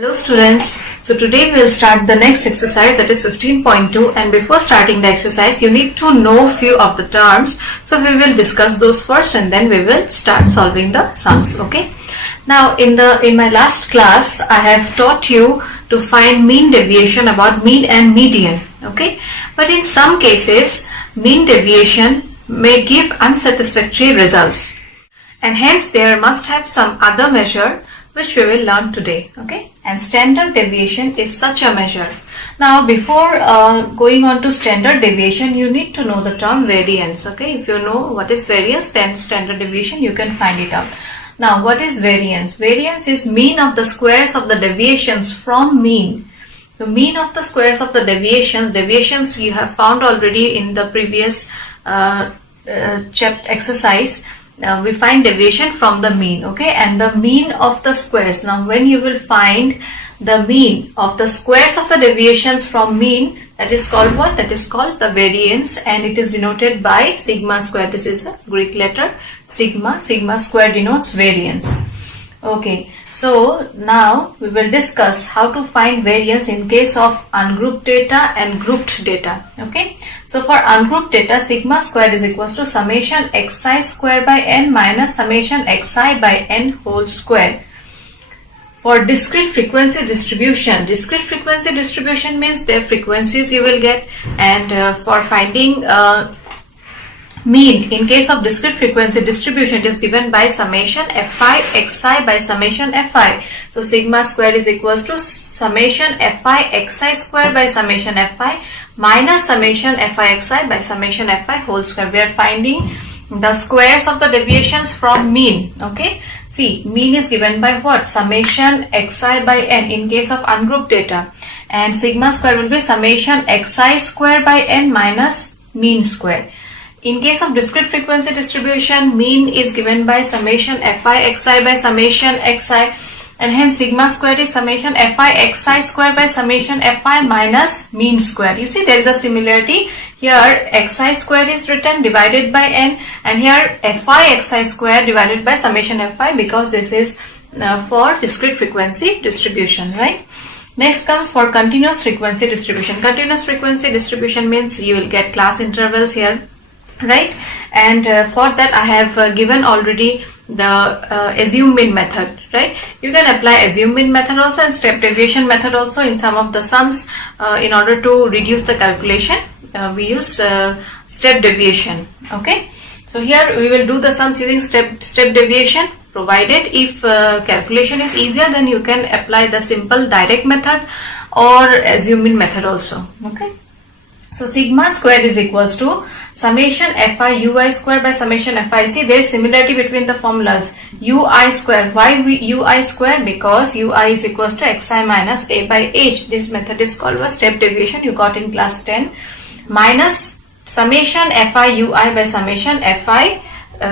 Hello students, so today we will start the next exercise, that is 15.2, and before starting the exercise you need to know few of the terms. So we will discuss those first and then we will start solving the sums. Okay. Now in my last class I have taught you to find mean deviation about mean and median. Okay. But in some cases mean deviation may give unsatisfactory results and hence there must have some other measure which we will learn today. Okay, and standard deviation is such a measure. Now before going on to standard deviation, you need to know the term variance. Okay, if you know what is variance, then standard deviation you can find it out. Now what is variance? Variance is mean of the squares of the deviations from mean. The mean of the squares of the deviations you have found already in the previous chapter exercise. We find deviation from the mean, okay, and the mean of the squares. Now when you will find the mean of the squares of the deviations from mean, that is called what? That is called the variance, and it is denoted by sigma square. This is a Greek letter sigma. Sigma square denotes variance. Okay, so now we will discuss how to find variance in case of ungrouped data and grouped data. Okay, so for ungrouped data, sigma square is equals to summation xi square by n minus summation xi by n whole square. For discrete frequency distribution means the frequencies you will get, and for finding mean in case of discrete frequency distribution, it is given by summation fi xi by summation fi. So sigma square is equals to summation fi xi square by summation fi minus summation fi xi by summation fi whole square. We are finding the squares of the deviations from mean. Okay, see, mean is given by what? Summation xi by n in case of ungrouped data, and sigma square will be summation xi square by n minus mean square. In case of discrete frequency distribution, mean is given by summation fi xi by summation xi, and hence sigma square is summation fi xi square by summation fi minus mean square. You see, there is a similarity here. Xi square is written divided by n, and here fi xi square divided by summation fi, because this is for discrete frequency distribution, right? Next comes for continuous frequency distribution. Continuous frequency distribution means you will get class intervals here, right? And for that I have given already the assume mean method, right? You can apply assume mean method also and step deviation method also in some of the sums. In order to reduce the calculation, we use step deviation. Okay, so here we will do the sums using step deviation, provided if calculation is easier, then you can apply the simple direct method or assume mean method also. Okay, so sigma square is equals to summation fi ui square by summation fi. See, there is similarity between the formulas. Ui square, why ui square? Because ui is equals to xi minus a by h. This method is called a step deviation, you got in class 10, minus summation fi ui by summation fi,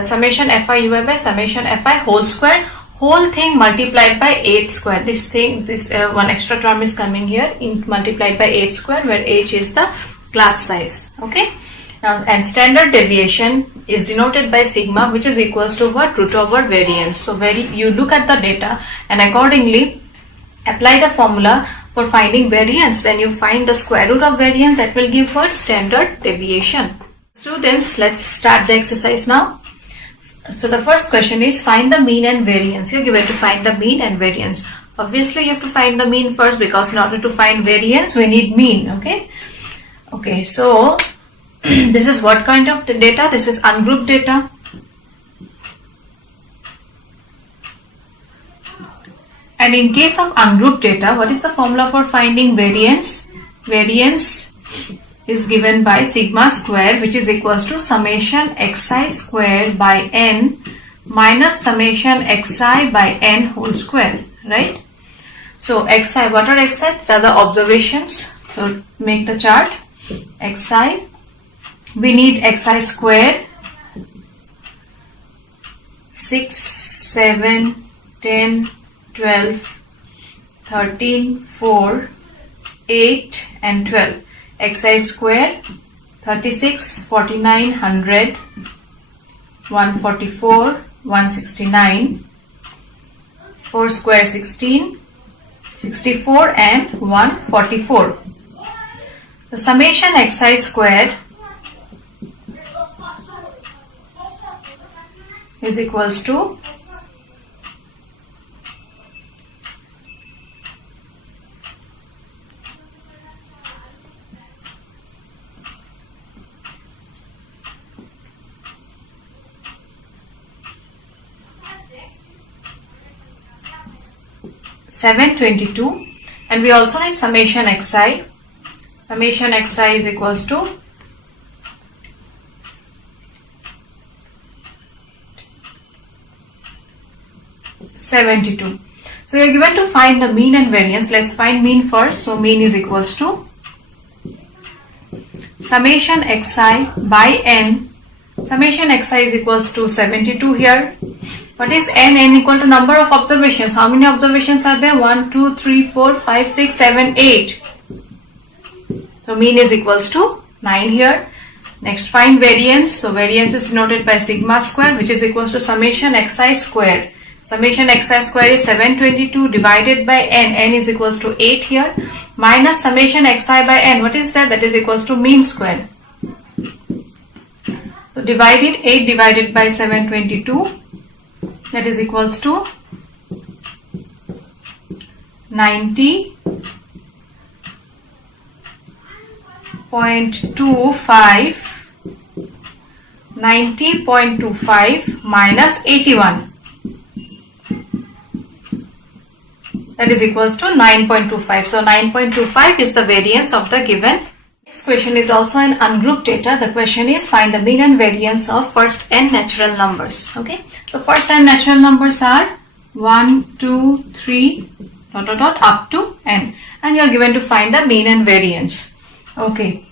summation fi ui by summation fi whole square, whole thing multiplied by h square. This one extra term is coming here, in multiplied by h square, where h is the class size. Okay. Now, and standard deviation is denoted by sigma, which is equals to what? Root over variance. So you look at the data and accordingly apply the formula for finding variance. Then you find the square root of variance, that will give what? Standard deviation. Students, let's start the exercise now. So the first question is find the mean and variance. You're given to find the mean and variance. Obviously you have to find the mean first, because in order to find variance we need mean. Okay. Okay, so this is what kind of data? This is ungrouped data. And in case of ungrouped data, what is the formula for finding variance? Variance is given by sigma square, which is equals to summation xi square by n minus summation xi by n whole square, right? So xi, what are xi? These are the observations. So make the chart. Xi, we need xi square, 6, 7, 10, 12, 13, 4, 8 and 12. Xi square, 36, 49, 100, 144, 169, 4 square 16, 64 and 144. The summation xi squared is equals to 722, and we also need summation xi. Summation xi is equals to 72. So you are given to find the mean and variance. Let's find mean first. So mean is equals to summation xi by n. Summation xi is equals to 72 here. What is n? N equal to number of observations. How many observations are there? 1, 2, 3, 4, 5, 6, 7, 8. So mean is equals to 9 here. Next, find variance. So variance is denoted by sigma square, which is equals to summation xi squared. Summation xi square is 722 divided by n. N is equals to 8 here. Minus summation xi by n. What is that? That is equals to mean square. So divided 8 divided by 722. That is equals to 90.25 minus 81. That is equals to 9.25. So 9.25 is the variance of the given. Next question is also an ungrouped data. The question is find the mean and variance of first n natural numbers. Okay. So first n natural numbers are 1, 2, 3, ... up to n. And you are given to find the mean and variance. Okay.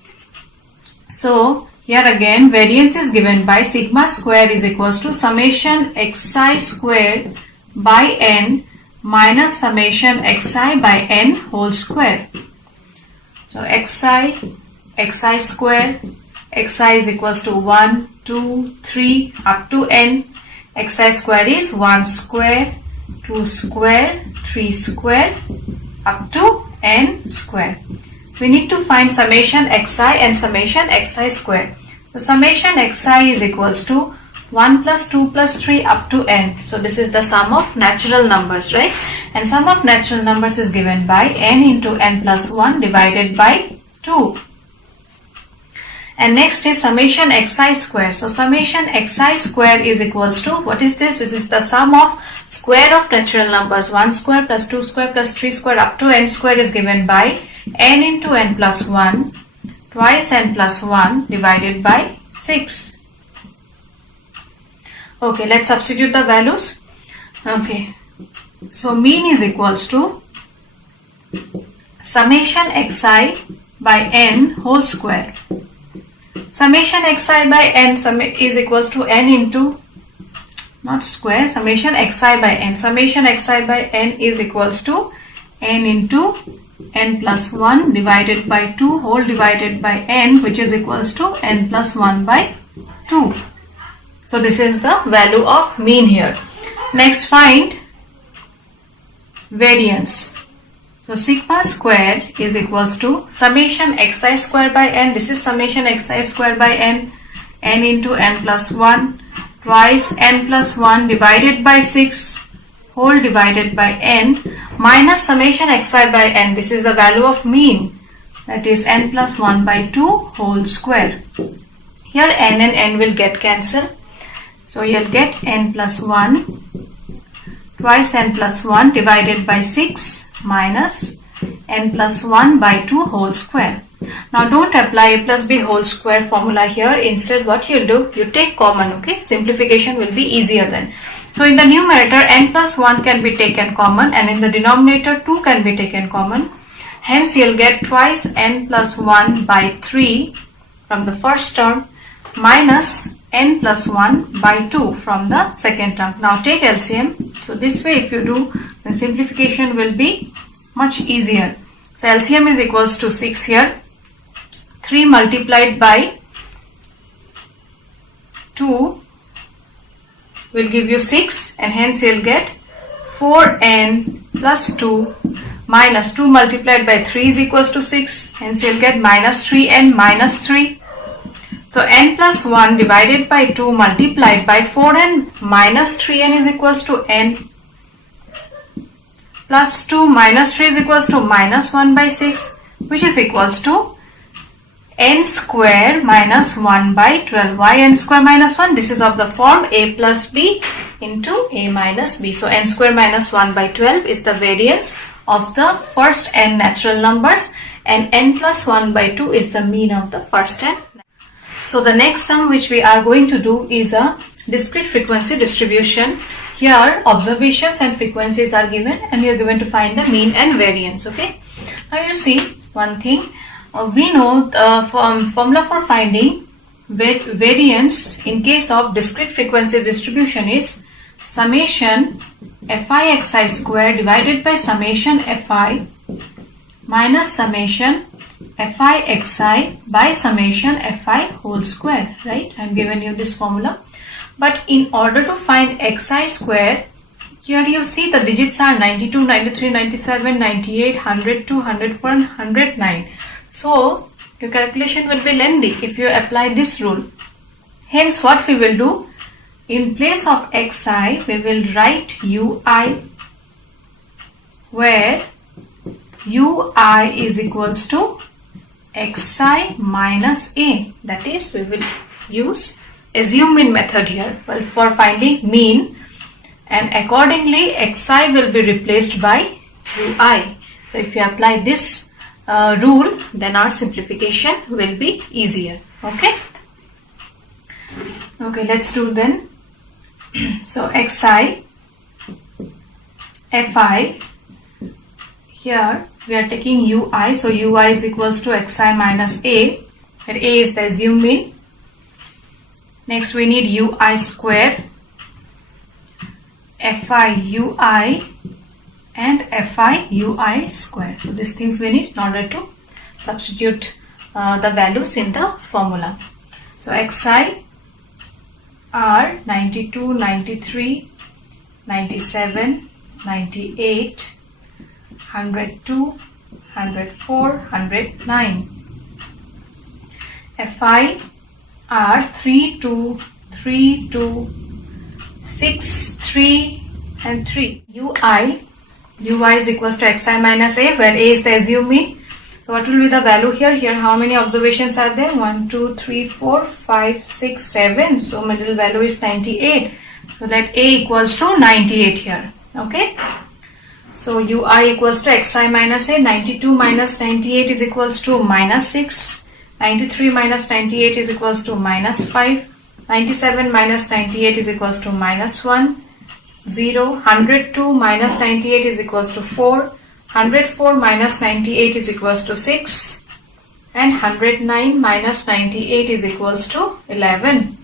So here again variance is given by sigma square is equals to summation xi squared by n minus summation xi by n whole square. So xi square, xi is equals to 1, 2, 3 up to n. Xi square is 1 square, 2 square, 3 square up to n square. We need to find summation xi and summation xi square. The summation xi is equals to 1 plus 2 plus 3 up to n. So this is the sum of natural numbers, right? And sum of natural numbers is given by n into n plus 1 divided by 2. And next is summation xi square. So summation xi square is equals to, what is this? This is the sum of square of natural numbers. 1 square plus 2 square plus 3 square up to n square is given by n into n plus 1 twice n plus 1 divided by 6. Okay, let's substitute the values. Okay, so mean is equals to summation xi by n whole square. Summation xi by n is equals to n into, not square, summation xi by n. Summation xi by n is equals to n into n plus 1 divided by 2 whole divided by n, which is equals to n plus 1 by 2. So this is the value of mean here. Next, find variance. So sigma square is equals to summation xi square by n. This is summation xi square by n. N into n plus 1 twice n plus 1 divided by 6 whole divided by n minus summation xi by n. This is the value of mean. That is n plus 1 by 2 whole square. Here n and n will get cancelled. So you'll get n plus 1 twice n plus 1 divided by 6 minus n plus 1 by 2 whole square. Now don't apply a plus b whole square formula here. Instead what you'll do, you take common, okay? Simplification will be easier then. So in the numerator n plus 1 can be taken common and in the denominator 2 can be taken common. Hence you'll get twice n plus 1 by 3 from the first term minus n plus 1 by 2 from the second term. Now take LCM. So this way if you do, then simplification will be much easier. So LCM is equals to 6 here. 3 multiplied by 2 will give you 6 and hence you'll get 4n plus 2 minus 2 multiplied by 3 is equals to 6. Hence you'll get minus 3n minus 3. So n plus 1 divided by 2 multiplied by 4n minus 3n is equals to n plus 2 minus 3 is equals to minus 1 by 6, which is equals to n square minus 1 by 12. Why n square minus 1? This is of the form a plus b into a minus b. So n square minus 1 by 12 is the variance of the first n natural numbers, and n plus 1 by 2 is the mean of the first n. So the next sum which we are going to do is a discrete frequency distribution. Here observations and frequencies are given and you are given to find the mean and variance. Okay. Now you see one thing. We know the formula for finding variance in case of discrete frequency distribution is summation fi xi square divided by summation fi minus summation fi xi by summation fi whole square, right? I am given you this formula. But in order to find xi square, here you see the digits are 92, 93, 97, 98, 100, 200, 109. So your calculation will be lengthy if you apply this rule. Hence what we will do, in place of xi we will write ui, where ui is equals to xi minus a. That is, we will use assume mean method here for finding mean, and accordingly xi will be replaced by ui. So if you apply this rule, then our simplification will be easier. Okay, let's do then. So xi fi, here we are taking ui, so ui is equals to xi minus a, where a is the assumed mean. Next we need ui square, fi ui and fi ui square. So these things we need in order to substitute the values in the formula. So xi are 92, 93, 97, 98, 102, 104, 109. Fi are 3, 2, 3, 2, 6, 3 and 3. ui is equals to xi minus a, where a is the assumed mean. So what will be the value here? Here how many observations are there? 1, 2, 3, 4, 5, 6, 7. So middle value is 98. So let a equals to 98 here. Okay. So ui equals to xi minus a. 92 minus 98 is equals to minus 6. 93 minus 98 is equals to minus 5. 97 minus 98 is equals to minus 1. 0. 102 minus 98 is equals to 4. 104 minus 98 is equals to 6. And 109 minus 98 is equals to 11.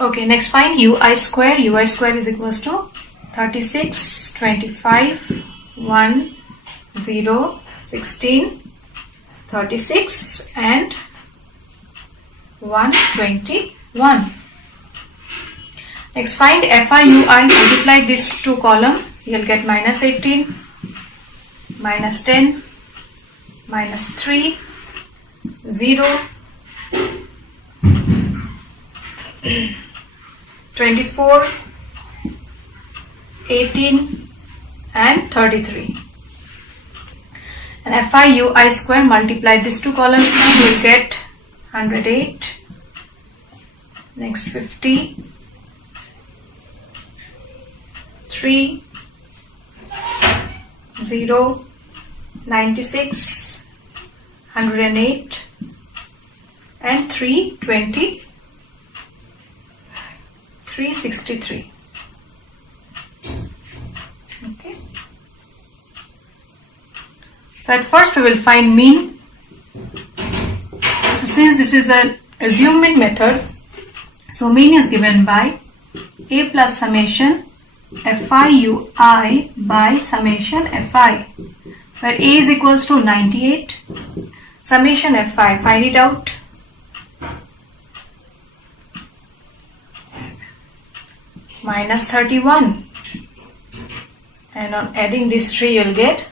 Okay, next find ui square. Ui square is equals to 36, 25, 1, 0, 16, 36 and 121. Next find fi ui, multiply these two columns, you will get minus 18, minus 10, minus 3, 0, 24, 18 and 33. And fi ui square, multiply these two columns, now you will get 108, next 50, 3, 0, 96, 108 and 320, 363. Okay. So at first we will find mean. So since this is an assumed mean method, so mean is given by a plus summation fi ui by summation fi, where a is equals to 98, summation fi, find it out. Minus 31, and on adding these three you'll get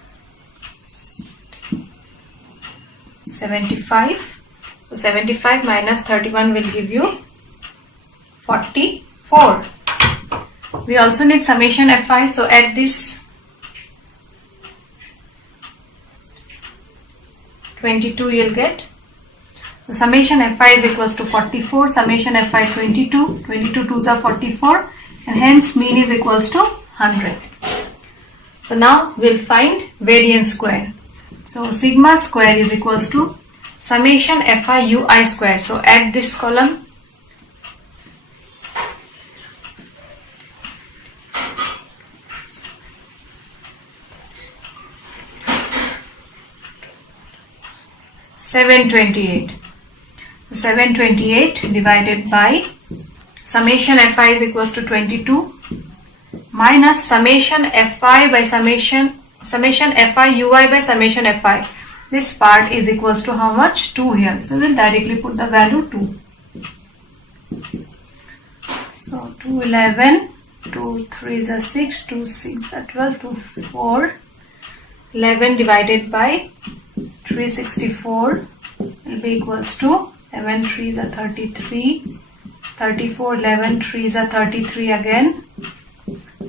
75. So 75 minus 31 will give you 44. We also need summation Fi, so add this 22 you'll get. So summation Fi is equals to 44, summation Fi 22, 22 2s are 44, and hence mean is equals to 100. So now we'll find variance square. So sigma square is equals to summation Fi ui square. So add this column. $728. 728 divided by summation Fi is equals to 22 minus summation Fi by summation Fi ui by summation Fi. This part is equals to how much? 2 here. So we'll directly put the value 2. So 2 11, 2 3 is a 6, 2 6 are 12, 2 4, 11 divided by 364 will be equals to 11 3s are 33, 34, 11 3s are 33 again,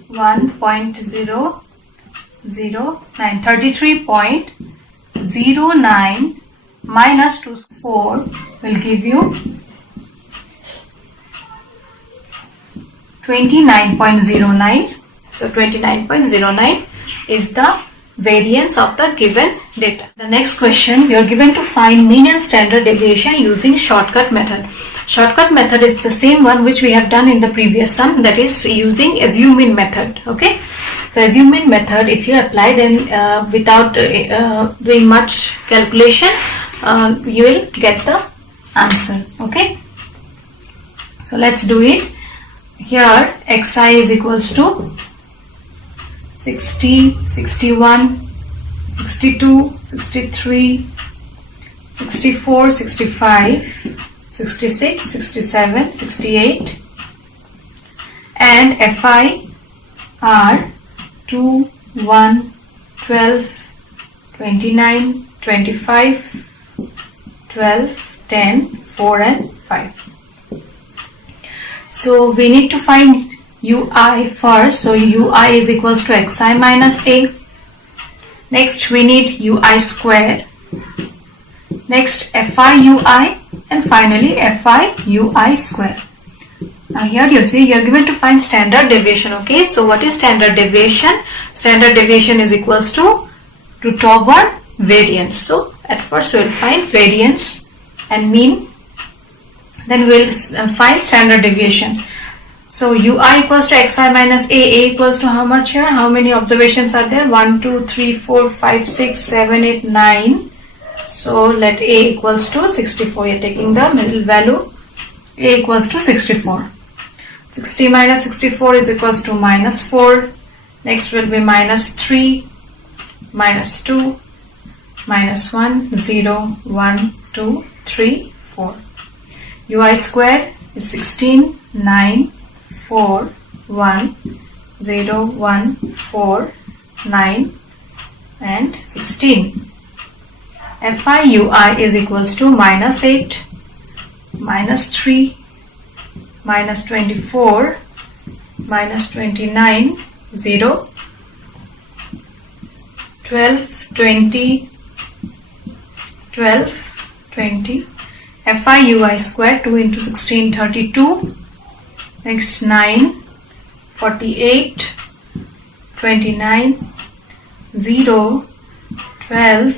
1.009, 33.09 minus 24 will give you 29.09. So 29.09 is the variance of the given data. The next question, we are given to find mean and standard deviation using shortcut method. Shortcut method is the same one which we have done in the previous sum, that is using assume mean method. Okay, so assume mean method, if you apply, then without doing much calculation, you will get the answer. Okay, so let's do it. Here xi is equals to 60, 61, 62, 63, 64, 65, 66, 67, 68, and Fi are 2, 1, 12, 29, 25, 12, 10, 4 and 5. So we need to find ui first. So ui is equals to xi minus a. Next we need ui square. Next fi ui, and finally fi ui square. Now here you see you are given to find standard deviation. Okay, so what is standard deviation? Standard deviation is equals to root over variance. So at first we will find variance and mean, then we will find standard deviation. So ui equals to xi minus a equals to how much here? How many observations are there? 1, 2, 3, 4, 5, 6, 7, 8, 9. So let a equals to 64. You are taking the middle value. A equals to 64. 60 minus 64 is equals to minus 4. Next will be minus 3, minus 2, minus 1, 0, 1, 2, 3, 4. Ui square is 16, 9, 4, 1, 0, 1, 4, 9 and 16. Fi ui is equals to minus 8, minus 3, minus 24, minus 29, 0, 12, 20, 12, 20. Fi ui square 2 into 16, 32. Next 9, 48, 29, 0, 12,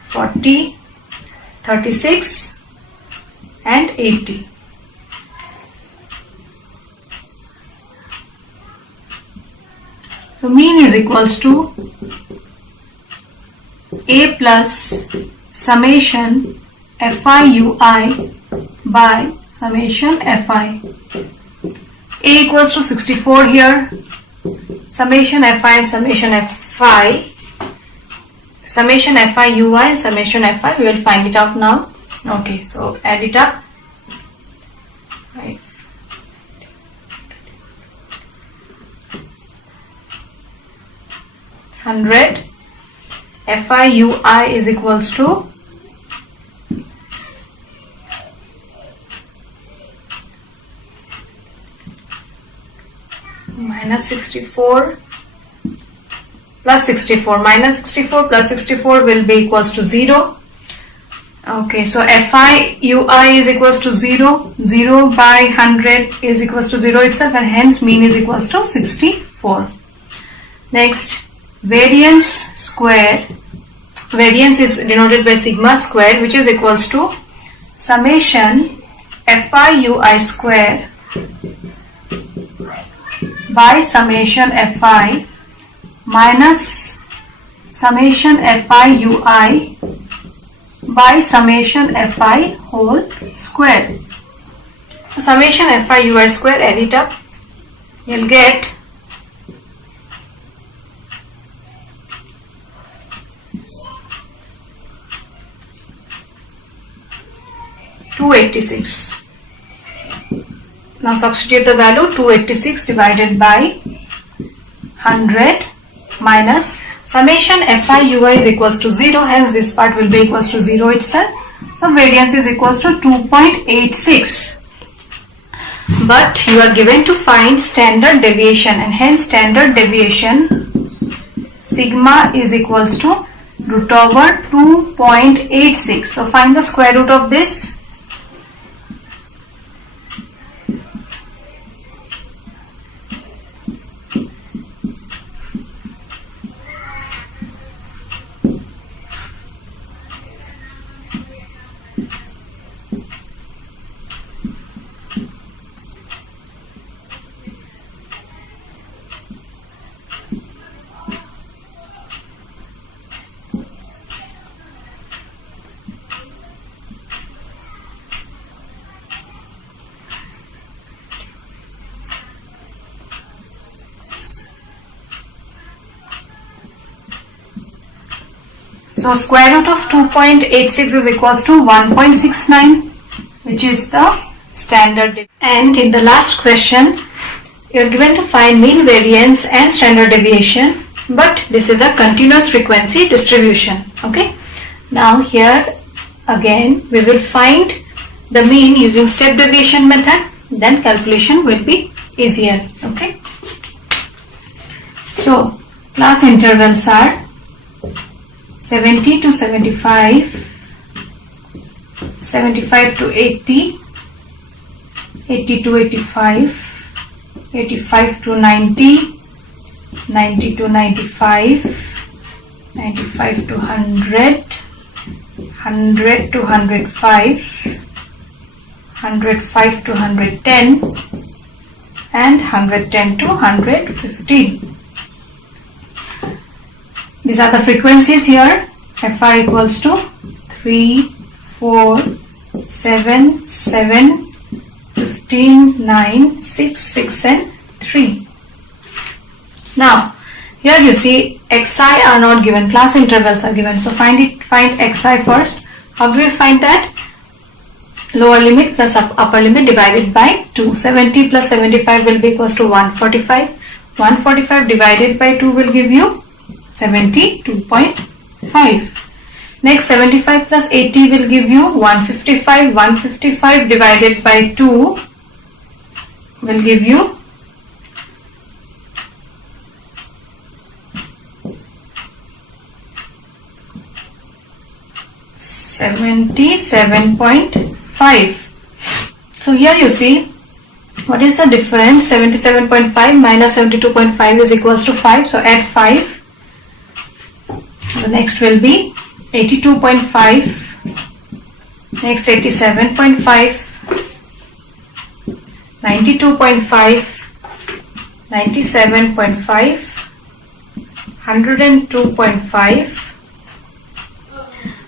40, 36 and 80. So mean is equals to a plus summation fi ui by summation fi. A equals to 64 here. Summation fi and summation fi. Summation fi ui and summation fi. We will find it out now. Okay, so add it up. Right. 100. Fi ui is equals to minus 64 plus 64. Minus 64 plus 64 will be equals to 0. Okay, so Fi ui is equals to 0. 0 by 100 is equals to 0 itself, and hence mean is equals to 64. Next, variance square. Variance is denoted by sigma square, which is equals to summation Fi ui square by summation Fi minus summation Fi ui by summation Fi whole square. So summation Fi ui square, add it up, you'll get 286. Now substitute the value. 286 divided by 100 minus summation Fi ui is equals to 0, hence this part will be equals to 0 itself. So variance is equals to 2.86. But you are given to find standard deviation, and hence standard deviation sigma is equals to root over 2.86. So find the square root of this. So square root of 2.86 is equals to 1.69, which is the standard. And in the last question, you are given to find mean variance and standard deviation, but this is a continuous frequency distribution. Okay. Now here again we will find the mean using step deviation method, then calculation will be easier. Okay. So class intervals are 70 to 75, 75 to 80, 80 to 85, 85 to 90, 90 to 95, 95 to 100, 100 to 105, 105 to 110, and 110 to 115. These are the frequencies here. Fi equals to 3, 4, 7, 7, 15, 9, 6, 6 and 3. Now here you see xi are not given, class intervals are given. So find xi first. How do we find that? Lower limit plus upper limit divided by 2. 70 plus 75 will be equals to 145. 145 divided by 2 will give you 72.5. Next 75 plus 80 will give you 155. 155 divided by 2 will give you 77.5. So here you see what is the difference. 77.5 minus 72.5 is equals to 5. So add 5. The next will be 82.5, next 87.5, 92.5, 97.5, 102.5,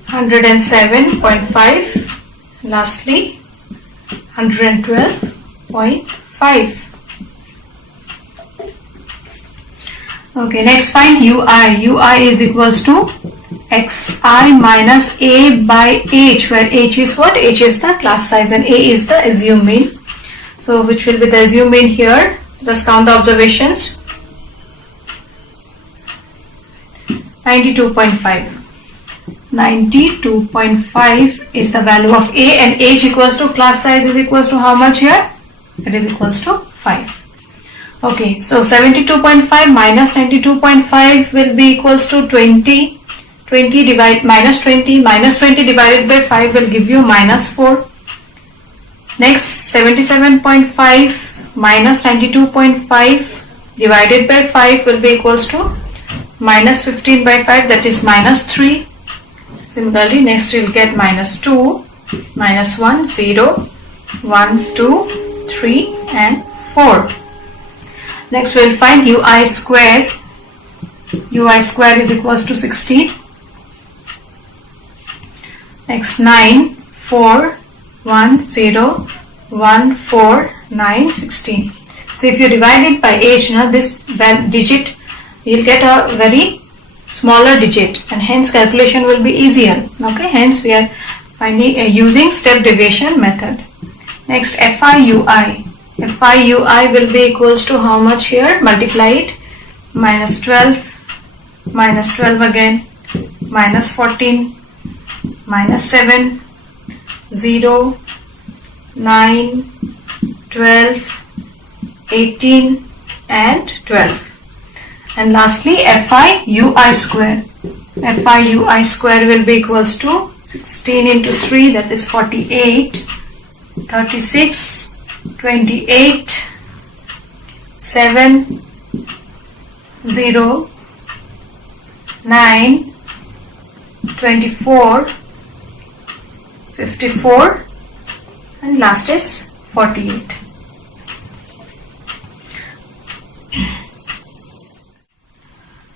107.5, lastly 112.5. Okay, next find ui. ui is equals to xi minus a by h, where h is what? H is the class size and a is the assumed mean. So which will be the assumed mean here? Let's count the observations. 92.5. 92.5 is the value of A, and H equals to class size is equals to how much here? It is equals to 5. Okay, so 72.5 minus 92.5 will be equals to 20. 20 divided by 5 will give you minus 4. Next, 77.5 minus 92.5 divided by 5 will be equals to minus 15 by 5, that is minus 3. Similarly, next we will get minus 2, minus 1, 0, 1, 2, 3 and 4. Next we will find ui square. Ui square is equals to 16. Next 9, 4, 1, 0, 1, 4, 9, 16. So if you divide it by h, this digit, you will get a very smaller digit, and hence calculation will be easier. Okay, hence we are finding using step deviation method. Next, FIUI. FIUI will be equals to how much here? Multiply it. Minus 12, minus 12 again, minus 14, minus 7, 0, 9, 12, 18 and 12. And lastly, FIUI square. FIUI square will be equals to 16 into 3, that is 48, 36, 28, 7, 0, 9, 24, 54 and last is 48.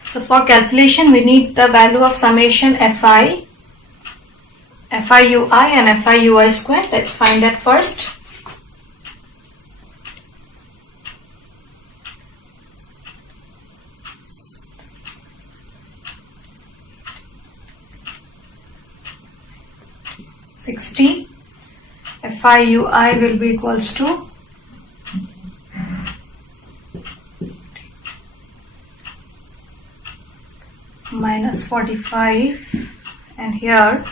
So for calculation we need the value of summation FIUI and FIUI square. Let's find that first. FIUI will be equals to minus 45, and here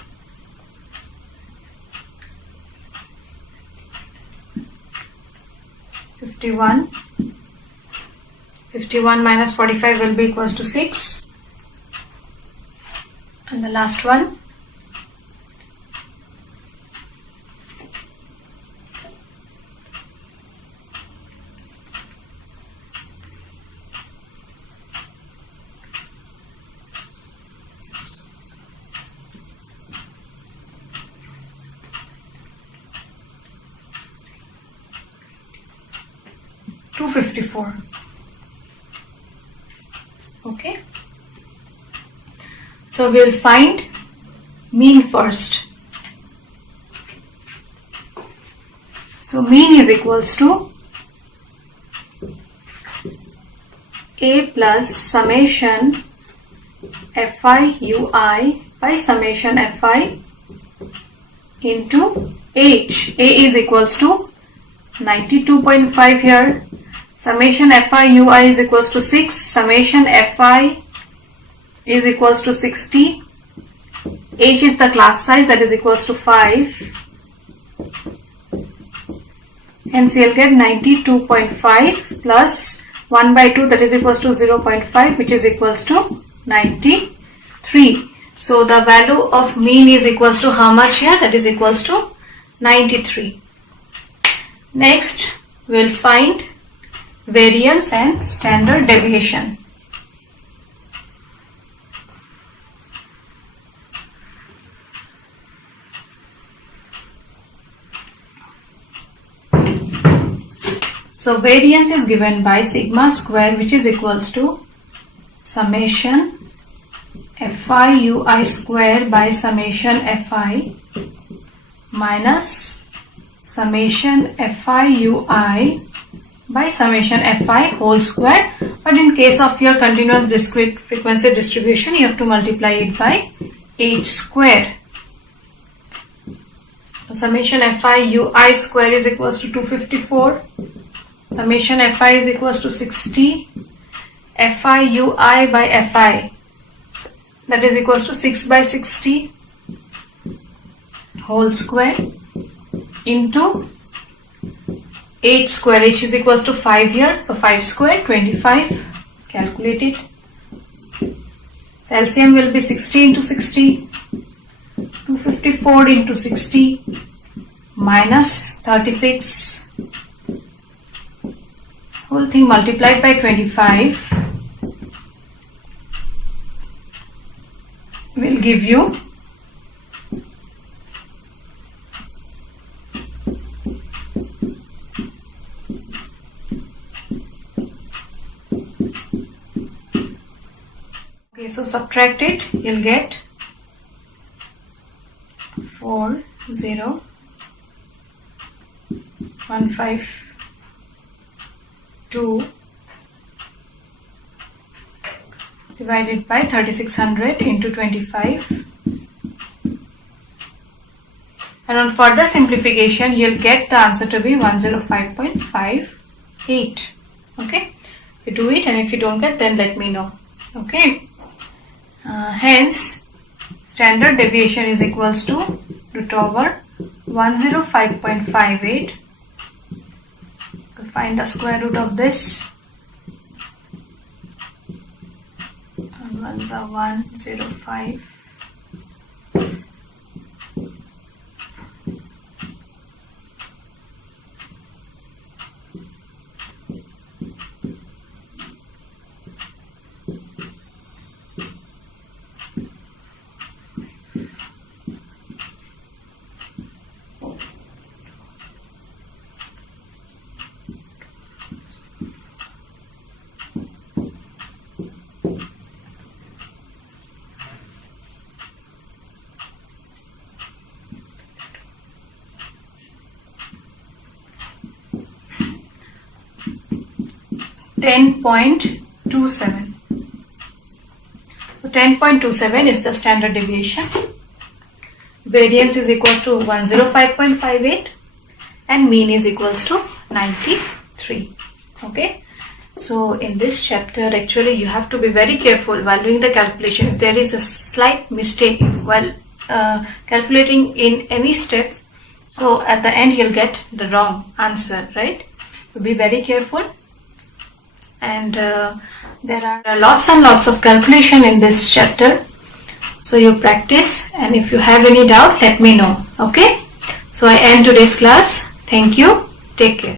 (51) minus 45 will be equals to 6, and the last one (254). Okay, so we'll find mean first. So mean is equals to A plus summation FIUI by summation FI into H. A is equals to 92.5 here. Summation FIUI is equals to 6. Summation FI is equals to 60. H is the class size, that is equals to 5. Hence you'll get 92.5 plus 1 by 2, that is equals to 0.5, which is equals to 93. So the value of mean is equals to how much here? That is equals to 93. Next, we'll find variance and standard deviation. So variance is given by sigma square, which is equals to summation FIUI square by summation FI minus summation FIUI by summation FI whole square. But in case of your continuous discrete frequency distribution, you have to multiply it by H square. Summation FIUI square is equals to 254. Summation FI is equals to 60. FIUI by FI. that is equals to 6 by 60 whole square into 8 square, h is equals to 5 here, so 5 square 25, calculate it. So LCM will be 60 into 60, 254 into 60 minus 36, whole thing multiplied by 25 will give you 4. So subtract it, you'll get 40152 divided by 3600 into 25, and on further simplification you'll get the answer to be 105.58. okay, you do it, and if you don't get, then let me know. Okay, hence standard deviation is equals to root over 105.58. Find the square root of this, and ones are 105. .27. So 10.27 is the standard deviation. Variance is equals to 105.58 and mean is equals to 93. Okay. So in this chapter, actually you have to be very careful while doing the calculation. If there is a slight mistake while calculating in any step, so at the end you'll get the wrong answer, right? So be very careful. And there are lots and lots of calculation in this chapter, so you practice, and if you have any doubt, let me know. Okay, so I end today's class. Thank you. Take care.